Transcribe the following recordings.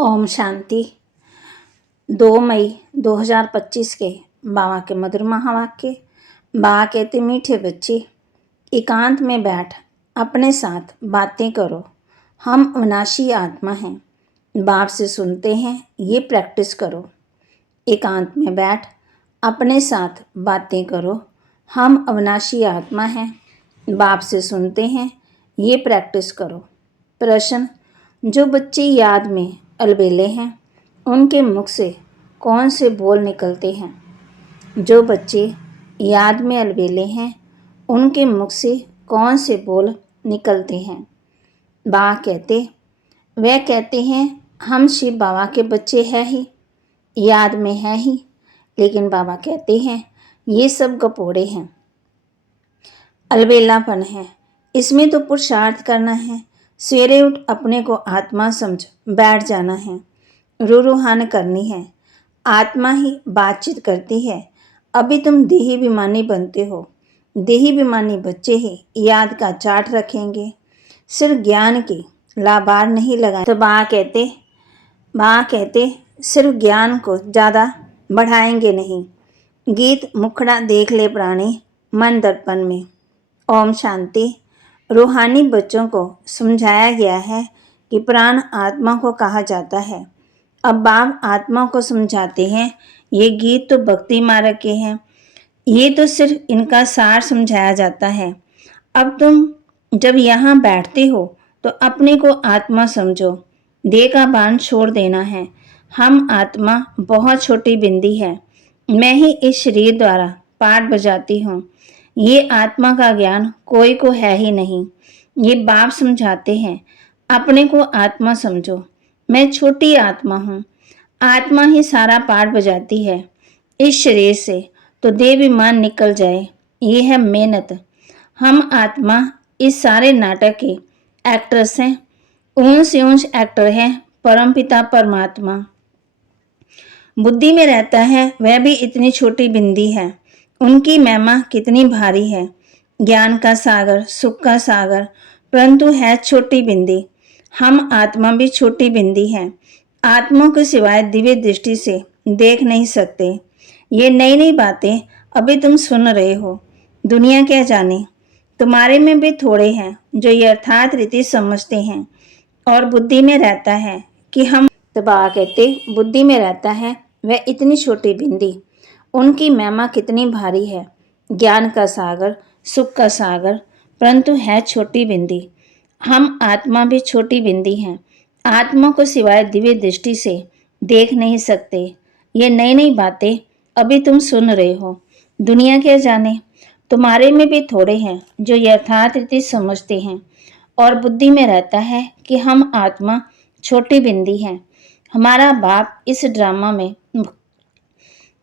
ओम शांति। 2 मई 2025 के बाबा के मधुर महावाक्य। बाबा कहते, मीठे बच्चे, एकांत में बैठ अपने साथ बातें करो। हम अविनाशी आत्मा हैं। बाप से सुनते हैं, ये प्रैक्टिस करो। एकांत में बैठ अपने साथ बातें करो। हम अविनाशी आत्मा हैं। बाप से सुनते हैं, ये प्रैक्टिस करो। प्रश्न: जो बच्चे याद में अलबेले हैं, उनके मुख से कौन से बोल निकलते हैं? जो बच्चे याद में अलबेले हैं, उनके मुख से कौन से बोल निकलते हैं? बाबा कहते, वह कहते हैं हम शिव बाबा के बच्चे हैं ही, याद में हैं ही। लेकिन बाबा कहते हैं ये सब गपोड़े हैं, अलबेलापन है। इसमें तो पुरुषार्थ करना है। सवेरे उठ अपने को आत्मा समझ बैठ जाना है। रूहान करनी है। आत्मा ही बातचीत करती है। अभी तुम देही विमानी बनते हो। देही विमानी बच्चे ही याद का चार्ट रखेंगे, सिर्फ ज्ञान की लाबार नहीं लगाए। तो बाबा कहते सिर्फ ज्ञान को ज़्यादा बढ़ाएंगे नहीं। गीत मुखड़ा देख ले प्राणी मन दर्पण में। ओम शांति। रूहानी बच्चों को समझाया गया है कि प्राण आत्मा को कहा जाता है। अब बाप आत्मा को समझाते हैं, ये गीत तो भक्ति मार्ग के हैं, ये तो सिर्फ इनका सार समझाया जाता है। अब तुम जब यहाँ बैठते हो तो अपने को आत्मा समझो। देह का बांध छोड़ देना है। हम आत्मा बहुत छोटी बिंदी है। मैं ही इस शरीर द्वारा पाठ बजाती हूँ। ये आत्मा का ज्ञान कोई को है ही नहीं। ये बाप समझाते हैं, अपने को आत्मा समझो। मैं छोटी आत्मा हूँ। आत्मा ही सारा पाठ बजाती है इस शरीर से, तो देह विमान निकल जाए, ये है मेहनत। हम आत्मा इस सारे नाटक के एक्ट्रेस हैं। ऊंच से ऊंच एक्टर हैं परमपिता परमात्मा। बुद्धि में रहता है, वह भी इतनी छोटी बिंदी है। उनकी महिमा कितनी भारी है। ज्ञान का सागर, सुख का सागर, परंतु है छोटी बिंदी। हम आत्मा भी छोटी बिंदी है। आत्मा के सिवाय दिव्य दृष्टि से देख नहीं सकते। ये नई नई बातें अभी तुम सुन रहे हो। दुनिया क्या जाने, तुम्हारे में भी थोड़े हैं जो यथार्थ रीति समझते हैं और बुद्धि में रहता है कि हम। तो बाबा कहते, बुद्धि में रहता है वह इतनी छोटी बिंदी, उनकी महिमा कितनी भारी है। ज्ञान का सागर, सुख का सागर, परंतु है छोटी बिंदी। हम आत्मा भी छोटी बिंदी हैं। आत्मा को सिवाय दिव्य दृष्टि से देख नहीं सकते। ये नई नई बातें अभी तुम सुन रहे हो। दुनिया क्या जाने, तुम्हारे में भी थोड़े हैं जो यथार्थ रीति समझते हैं और बुद्धि में रहता है कि हम आत्मा छोटी बिंदी हैं। हमारा बाप इस ड्रामा में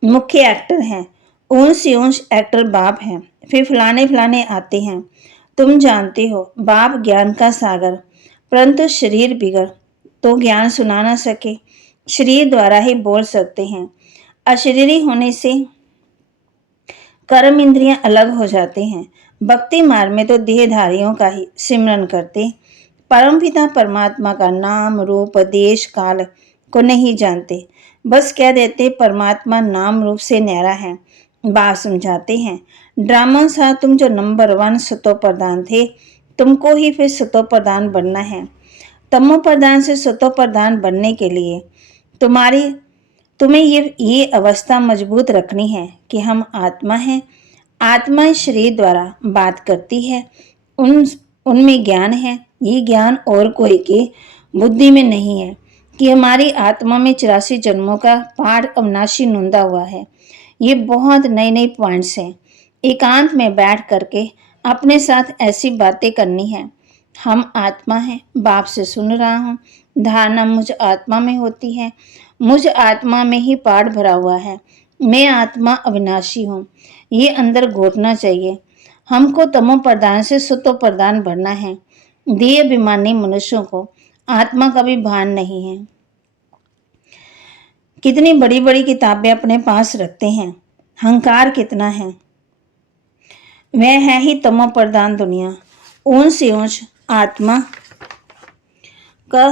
मुख्य एक्टर हैं। ऊंच से ऊंच एक्टर बाप हैं। फिर फलाने आते हैं। तुम जानते हो बाप ज्ञान का सागर, परंतु शरीर बिगड़ तो ज्ञान सुना ना सके। शरीर द्वारा ही बोल सकते हैं। अशरीरी होने से कर्म इंद्रियां अलग हो जाते हैं। भक्ति मार्ग में तो देहधारियों का ही सिमरन करते, परमपिता परमात्मा का नाम रूप देश काल को नहीं जानते। बस कह देते परमात्मा नाम रूप से न्यारा है। बाप समझाते हैं, ड्रामा सा तुम जो नंबर 1 सतो प्रधान थे, तुमको ही फिर सतो प्रधान बनना है। तमो प्रधान से सतो प्रधान बनने के लिए तुम्हें ये अवस्था मजबूत रखनी है कि हम आत्मा हैं। आत्मा इस शरीर द्वारा बात करती है। उनमें ज्ञान है। ये ज्ञान और कोई के बुद्धि में नहीं है कि हमारी आत्मा में 84 जन्मों का पाठ अविनाशी नूंदा हुआ है। ये बहुत नई नई पॉइंट्स हैं। एकांत में बैठ करके अपने साथ ऐसी बातें करनी है। हम आत्मा हैं, बाप से सुन रहा हूँ। धारणा मुझ आत्मा में होती है। मुझ आत्मा में ही पाठ भरा हुआ है। मैं आत्मा अविनाशी हूँ। ये अंदर घोटना चाहिए। हमको तमो प्रधान से सतो प्रधान बनना है। देह अभिमानी मनुष्यों को आत्मा का भी भान नहीं है। कितनी बड़ी बड़ी किताबें अपने पास रखते हैं, अहंकार कितना है। वह है ही तमो प्रधान दुनिया। ऊंच से ऊंच आत्मा का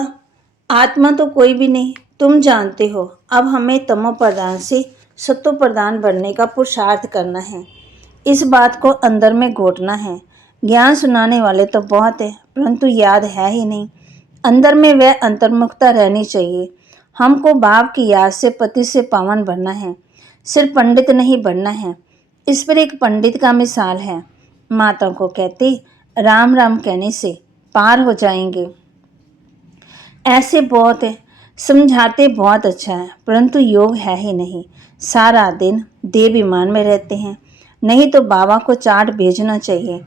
आत्मा तो कोई भी नहीं, तुम जानते हो। अब हमें तमो प्रधान से सत्व प्रधान बनने का पुरुषार्थ करना है। इस बात को अंदर में घोटना है। ज्ञान सुनाने वाले तो बहुत है, परंतु याद है ही नहीं। अंदर में वह अंतर्मुखता रहनी चाहिए। हमको बाप की याद से पति से पावन बनना है, सिर्फ पंडित नहीं बनना है। इस पर एक पंडित का मिसाल है। माता को कहते, राम राम कहने से पार हो जाएंगे। ऐसे बहुत है, समझाते बहुत अच्छा है, परंतु योग है ही नहीं। सारा दिन देव विमान में रहते हैं। नहीं तो बाबा को चाट भेजना चाहिए।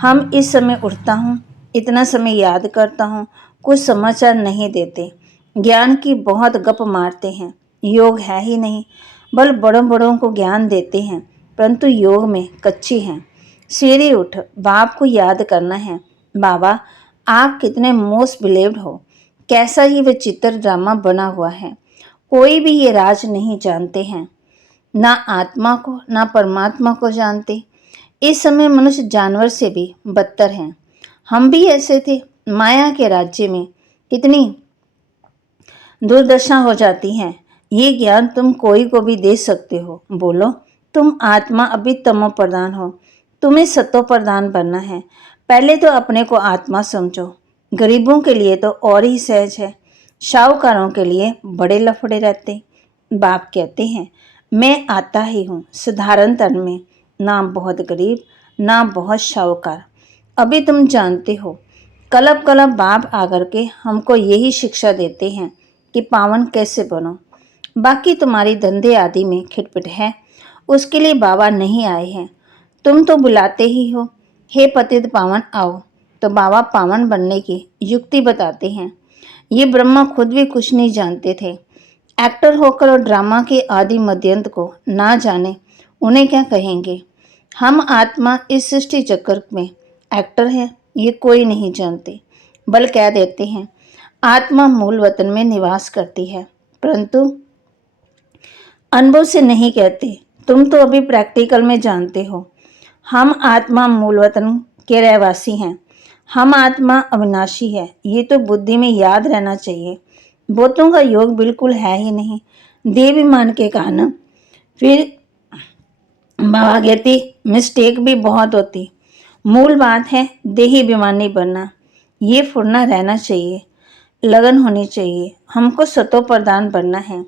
हम इस समय उठता हूँ, इतना समय याद करता हूँ, कुछ समाचार नहीं देते। ज्ञान की बहुत गप मारते हैं, योग है ही नहीं। बल बड़ों बड़ों को ज्ञान देते हैं, परंतु योग में कच्ची हैं। सवेरे उठ बाप को याद करना है। बाबा, आप कितने मोस्ट बिलीव्ड हो। कैसा ये विचित्र ड्रामा बना हुआ है। कोई भी ये राज नहीं जानते हैं, ना आत्मा को ना परमात्मा को जानते। इस समय मनुष्य जानवर से भी बदतर हैं। हम भी ऐसे थे। माया के राज्य में कितनी दुर्दशा हो जाती है। ये ज्ञान तुम कोई को भी दे सकते हो। बोलो, तुम आत्मा अभी तमो प्रधान हो, तुम्हें सतो प्रधान बनना है। पहले तो अपने को आत्मा समझो। गरीबों के लिए तो और ही सहज है, शाहूकारों के लिए बड़े लफड़े रहते। बाप कहते हैं, मैं आता ही हूँ साधारण तन में, ना बहुत गरीब ना बहुत शाहूकार। अभी तुम जानते हो, कलब कलब बाप आकर के हमको यही शिक्षा देते हैं कि पावन कैसे बनो। बाकी तुम्हारी धंधे आदि में खिटपिट है, उसके लिए बाबा नहीं आए हैं। तुम तो बुलाते ही हो, हे पतित पावन आओ, तो बाबा पावन बनने की युक्ति बताते हैं। ये ब्रह्मा खुद भी कुछ नहीं जानते थे। एक्टर होकर और ड्रामा के आदि मध्यंत को ना जाने उन्हें क्या कहेंगे। हम आत्मा इस सृष्टि चक्र में एक्टर है, ये कोई नहीं जानते। बल कह देते हैं आत्मा मूल वतन में निवास करती है, परंतु अनुभव से नहीं कहते। तुम तो अभी प्रैक्टिकल में जानते हो। हम आत्मा मूल वतन के रहवासी हैं। हम आत्मा अविनाशी है, ये तो बुद्धि में याद रहना चाहिए। भूतों का योग बिल्कुल है ही नहीं। देवीमान के कारण फिर बाबा कहती मिस्टेक भी बहुत होती। मूल बात है देही बीमार नहीं बनना। ये फुरना रहना चाहिए, लगन होनी चाहिए। हमको सतो प्रधान बनना है।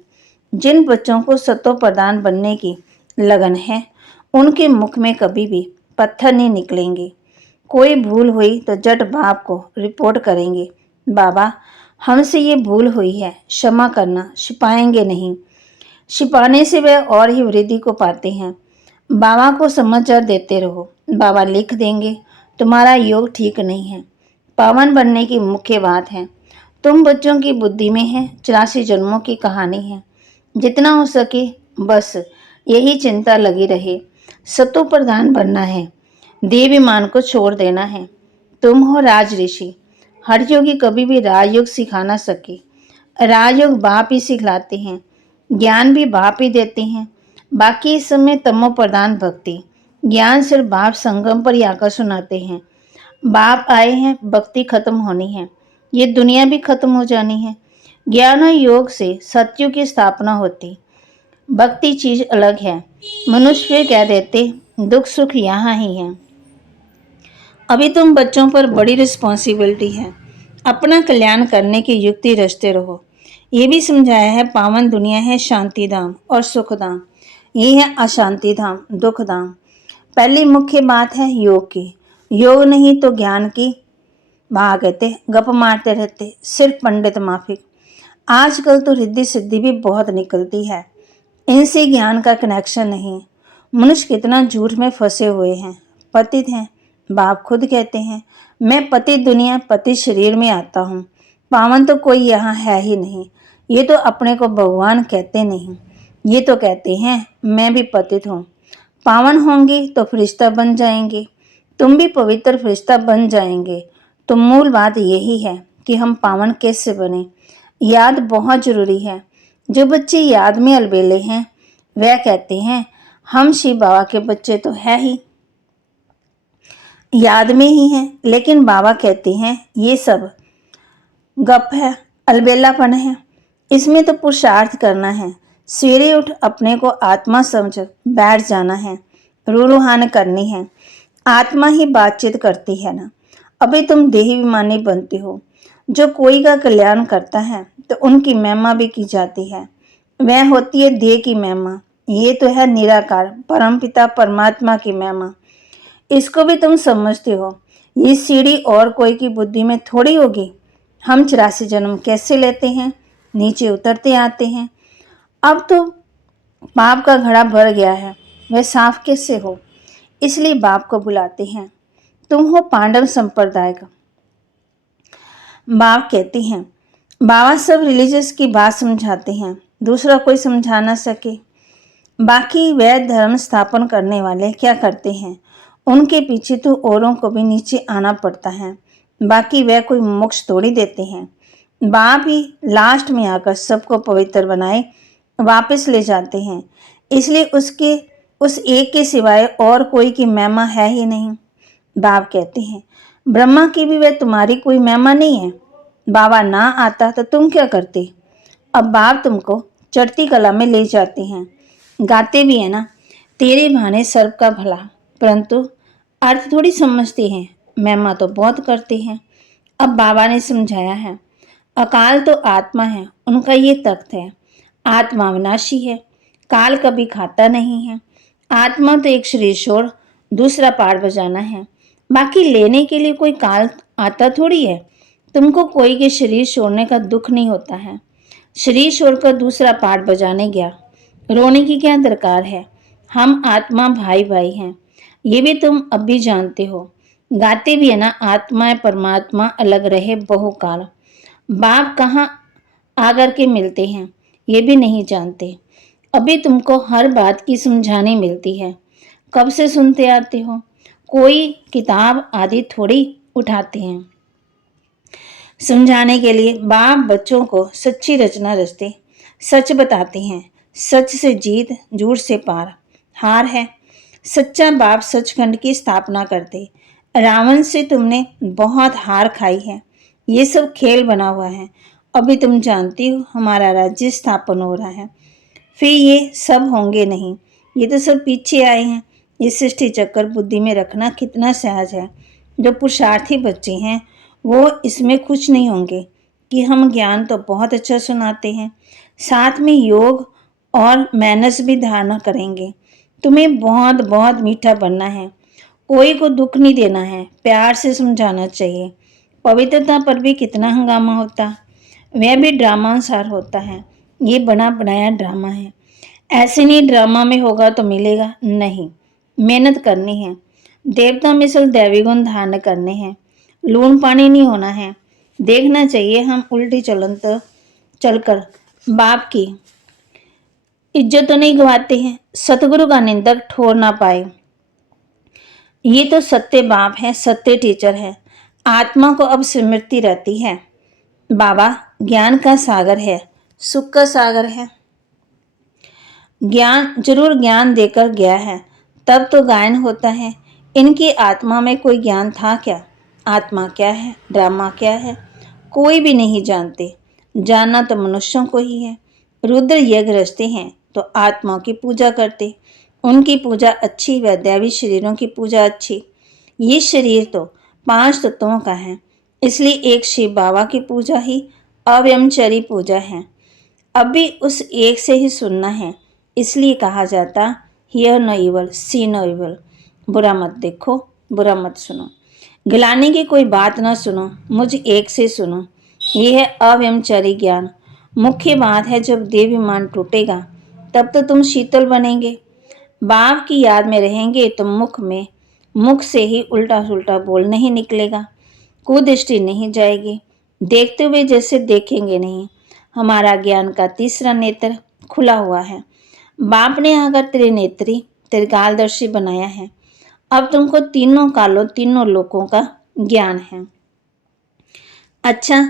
जिन बच्चों को सतो प्रधान बनने की लगन है, उनके मुख में कभी भी पत्थर नहीं निकलेंगे। कोई भूल हुई तो जट बाप को रिपोर्ट करेंगे, बाबा हमसे ये भूल हुई है, क्षमा करना। छिपाएंगे नहीं, छिपाने से वह और ही वृद्धि को पाते हैं। बाबा को समाचार देते रहो, बाबा लिख देंगे तुम्हारा योग ठीक नहीं है। पावन बनने की मुख्य बात है। तुम बच्चों की बुद्धि में है 84 जन्मों की कहानी है। जितना हो सके बस यही चिंता लगी रहे। सतो प्रधान बनना है, देवीमान को छोड़ देना है। तुम हो राज ऋषि। हठयोगी कभी भी राजयोग सिखा ना सके। राजयोग बाप ही सिखलाते हैं, ज्ञान भी बाप ही देते हैं। बाकी इस समय तमो प्रधान भक्ति, ज्ञान सिर्फ बाप संगम पर ही आकर सुनाते हैं। बाप आए हैं, भक्ति खत्म होनी है, ये दुनिया भी खत्म हो जानी है। ज्ञान और योग से सत्युग की स्थापना होती। भक्ति चीज अलग है। मनुष्य कह देते दुख सुख यहाँ ही है। अभी तुम बच्चों पर बड़ी रिस्पॉन्सिबिलिटी है। अपना कल्याण करने की युक्ति रचते रहो। ये भी समझाया है पावन दुनिया है शांति धाम और सुख धाम, ये है अशांति धाम दुख धाम। पहली मुख्य बात है योग की। योग नहीं तो ज्ञान की वहाँ कहते गप मारते रहते, सिर्फ पंडित माफिक। आजकल तो रिद्धि सिद्धि भी बहुत निकलती है, इनसे ज्ञान का कनेक्शन नहीं। मनुष्य कितना झूठ में फंसे हुए हैं, पतित हैं। बाप खुद कहते हैं मैं पतित दुनिया पतित शरीर में आता हूँ। पावन तो कोई यहाँ है ही नहीं। ये तो अपने को भगवान कहते नहीं, ये तो कहते हैं मैं भी पतित हूँ। पावन होंगे तो फरिश्ता बन जाएंगे, तुम भी पवित्र फरिश्ता बन जाएंगे। तो मूल बात यही है कि हम पावन कैसे बने। याद बहुत जरूरी है। जो बच्चे याद में अलबेले हैं वह कहते हैं हम शिव बाबा के बच्चे तो है ही, याद में ही हैं। लेकिन बाबा कहते हैं ये सब गप है, अलबेलापन है। इसमें तो पुरुषार्थ करना है। सवेरे उठ अपने को आत्मा समझ बैठ जाना है। रूहान करनी है। आत्मा ही बातचीत करती है ना। अभी तुम देहाभिमानी बनते हो। जो कोई का कल्याण करता है तो उनकी महिमा भी की जाती है। वह होती है देह की महिमा। ये तो है निराकार परमपिता परमात्मा की महिमा। इसको भी तुम समझते हो। ये सीढ़ी और कोई की बुद्धि में थोड़ी होगी। हम 84 जन्म कैसे लेते हैं, नीचे उतरते आते हैं। अब तो पाप का घड़ा भर गया है, वह साफ कैसे हो। इसलिए बाप को बुलाते हैं। तुम हो पांडव संप्रदाय का। बाप कहते हैं, बाबा सब रिलीजियस की बात समझाते हैं, दूसरा कोई समझा ना सके। बाकी वैध धर्म स्थापन करने वाले क्या करते हैं, उनके पीछे तो औरों को भी नीचे आना पड़ता है। बाकी वह कोई मोक्ष थोड़ी देते हैं। बाप ही लास्ट में आकर सबको पवित्र बनाए वापस ले जाते हैं। इसलिए उस एक के सिवाय और कोई की महिमा है ही नहीं। बाप कहते हैं, ब्रह्मा की भी वह तुम्हारी कोई महिमा नहीं है। बाबा ना आता तो तुम क्या करते। अब बाप तुमको चढ़ती कला में ले जाते हैं। गाते भी है ना, तेरे बहाने सर्व का भला, परंतु अर्थ थोड़ी समझते हैं। महिमा तो बहुत करते हैं। अब बाबा ने समझाया है, अकाल तो आत्मा है, उनका ये तख्त है। आत्मा विनाशी है, काल कभी खाता नहीं है। आत्मा तो एक शरीर छोड़ दूसरा पाठ बजाना है। बाकी लेने के लिए कोई काल आता थोड़ी है। तुमको कोई के शरीर छोड़ने का दुख नहीं होता है। शरीर छोड़कर दूसरा पाठ बजाने गया, रोने की क्या दरकार है। हम आत्मा भाई भाई हैं, ये भी तुम अब भी जानते हो। गाते भी है ना, आत्मा परमात्मा अलग रहे बहुकाल। बाप कहाँ आकर के मिलते हैं, ये भी नहीं जानते। अभी तुमको हर बात की समझानी मिलती है। कब से सुनते आते हो। कोई किताब आदि थोड़ी उठाते हैं समझाने के लिए। बाप बच्चों को सच्ची रचना रचते, सच बताते हैं। सच से जीत, झूठ से पार हार है। सच्चा बाप सचखंड की स्थापना करते। रावण से तुमने बहुत हार खाई है। ये सब खेल बना हुआ है। अभी तुम जानती हो हमारा राज्य स्थापन हो रहा है, फिर ये सब होंगे नहीं। ये तो सब पीछे आए हैं। ये सृष्टि चक्कर बुद्धि में रखना कितना सहज है। जो पुरुषार्थी बच्चे हैं वो इसमें कुछ नहीं होंगे कि हम ज्ञान तो बहुत अच्छा सुनाते हैं, साथ में योग और मैनर्स भी धारण करेंगे। तुम्हें बहुत बहुत मीठा बनना है। कोई को दुख नहीं देना है, प्यार से समझाना चाहिए। पवित्रता पर भी कितना हंगामा होता, वह भी ड्रामानुसार होता है। ये बना बनाया ड्रामा है। ऐसे नहीं ड्रामा में होगा तो मिलेगा नहीं। मेहनत करनी है। देवता मिसल दैवी गुण धारण करने हैं। लून पानी नहीं होना है। देखना चाहिए हम उल्टी चलकर बाप की इज्जत तो नहीं गवाते हैं। सतगुरु का निंदक ठोर ना पाए। ये तो सत्य बाप है, सत्य टीचर है। आत्मा को अब स्मृति रहती है। बाबा ज्ञान का सागर है, सुख का सागर है। ज्ञान जरूर ज्ञान देकर गया है, तब तो गायन होता है। इनकी आत्मा में कोई ज्ञान था क्या। आत्मा क्या है, ड्रामा क्या है, कोई भी नहीं जानते। जानना तो मनुष्यों को ही है। रुद्र यज्ञ रचते हैं तो आत्मा की पूजा करते। उनकी पूजा अच्छी व दैवी शरीरों की पूजा अच्छी। ये शरीर तो 5 तत्वों का है, इसलिए एक शिव बाबा की पूजा ही अव्यमचरी पूजा है। अब भी उस एक से ही सुनना है। इसलिए कहा जाता hear no evil, see no evil. बुरा मत देखो, बुरा मत सुनो। गिलाने की कोई बात ना सुनो, मुझ एक से सुनो। ये है अव्यमचारी ज्ञान। मुख्य बात है जब देवाभिमान टूटेगा तब तो तुम शीतल बनेंगे। बाप की याद में रहेंगे तो मुख से ही उल्टा सुल्टा बोल नहीं निकलेगा। कुदृष्टि नहीं जाएगी। देखते हुए जैसे देखेंगे नहीं। हमारा ज्ञान का तीसरा नेत्र खुला हुआ है। बाप ने आकर त्रिनेत्री त्रिकालदर्शी बनाया है। अब तुमको तीनों कालों तीनों लोकों का ज्ञान है। अच्छा,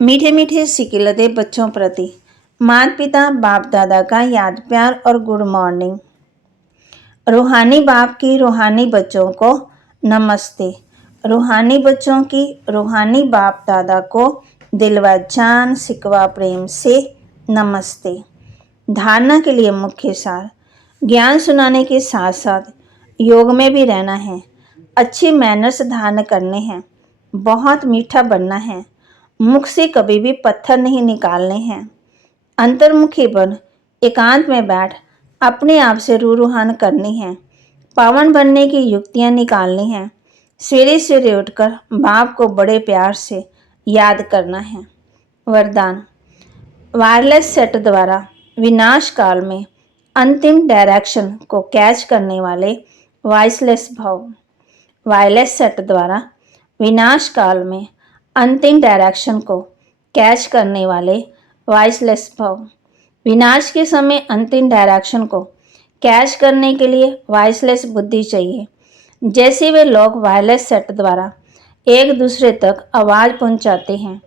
मीठे मीठे सिकिलते बच्चों प्रति माता पिता बाप दादा का याद प्यार और गुड मॉर्निंग। रूहानी बाप की रूहानी बच्चों को नमस्ते। रूहानी बच्चों की रूहानी बाप दादा को दिल व जान सिकवा प्रेम से नमस्ते। धारणा के लिए मुख्य सार। ज्ञान सुनाने के साथ साथ योग में भी रहना है, अच्छे मैनर्स धारण करने हैं, बहुत मीठा बनना है, मुख से कभी भी पत्थर नहीं निकालने हैं, अंतर्मुखी बन एकांत में बैठ अपने आप से रूहान करनी है, पावन बनने की युक्तियां निकालनी हैं, सवेरे सवेरे उठकर बाप को बड़े प्यार से याद करना है। वरदान। वायरलेस सेट द्वारा विनाश काल में अंतिम डायरेक्शन को कैच करने वाले वॉइसलेस भव। वायरलेस सेट द्वारा विनाश काल में अंतिम डायरेक्शन को कैच करने वाले वॉइसलेस भव। विनाश के समय अंतिम डायरेक्शन को कैच करने के लिए वॉइसलेस बुद्धि चाहिए। जैसे वे लोग वायरलेस सेट द्वारा एक दूसरे तक आवाज़ पहुंचाते हैं,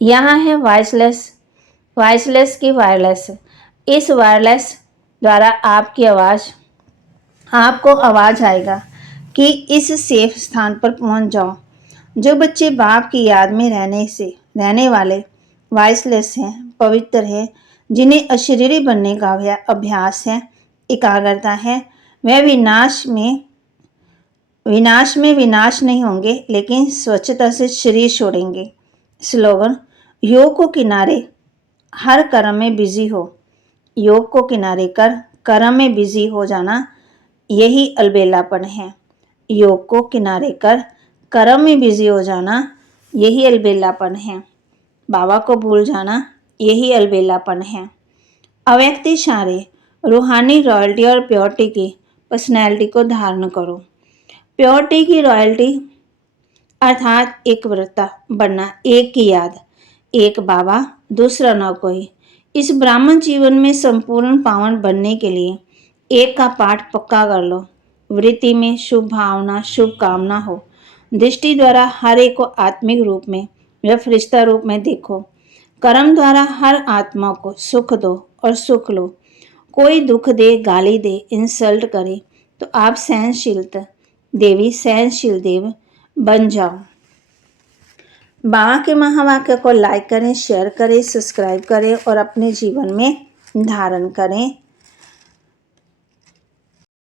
यहाँ है वॉइसलेस की वायरलेस। इस वायरलेस द्वारा आपको आवाज़ आएगा कि इस सेफ स्थान पर पहुंच जाओ। जो बच्चे बाप की याद में रहने वाले वॉइसलेस हैं, पवित्र हैं, जिन्हें अशरीरी बनने का अभ्यास है, एकाग्रता है, वह विनाश में विनाश नहीं होंगे, लेकिन स्वच्छता से शरीर छोड़ेंगे। स्लोगन। योग को किनारे हर कर्म में बिजी हो। योग को किनारे कर कर्म में बिजी हो जाना, यही अलबेलापन है। योग को किनारे कर कर्म में बिजी हो जाना, यही अलबेलापन है। बाबा को भूल जाना, यही अलबेलापन है। अव्यक्त इशारे रूहानी रॉयल्टी और प्योरिटी की पर्सनैलिटी को धारण करो। प्योरिटी की रॉयल्टी अर्थात एक व्रता बनना, एक की याद, एक बाबा, दूसरा न कोई। इस ब्राह्मण जीवन में संपूर्ण पावन बनने के लिए एक का पाठ पक्का कर लो। वृत्ति में शुभ भावना, शुभ कामना हो। दृष्टि द्वारा हर एक को आत्मिक रूप में या फरिश्ता रूप में देखो। कर्म द्वारा हर आत्मा को सुख दो और सुख लो। कोई दुख दे, गाली दे, इंसल्ट करे तो आप सहनशील देव बन जाओ। बाबा के महावाक्य को लाइक करें, शेयर करें, सब्सक्राइब करें और अपने जीवन में धारण करें।